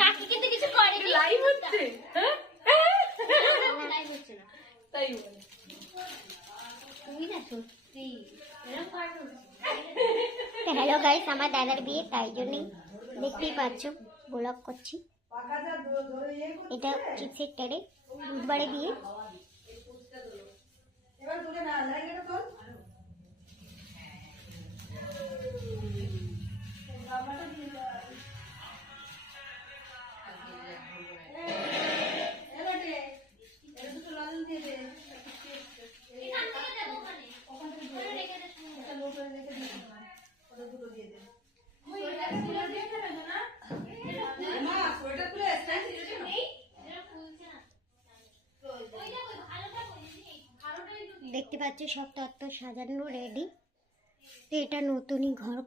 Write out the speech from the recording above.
কাকি কিন্তু কিছু করে লাইভ হচ্ছে লাইভ হচ্ছে না তাই বলে তুমি না সত্যি এরকম পার্ট হচ্ছে। হ্যালো গাইস, আমার দাদার বিয়ে, তাই জন্যই দেখতেই পাচ্ছ ব্লগ করছি। এটা চিপসের টারে বুধবারে বিয়ে। দেখতে পাচ্ছ সব তত্ত্ব সাজানো রেডি। তো এটা নতুনই ঘর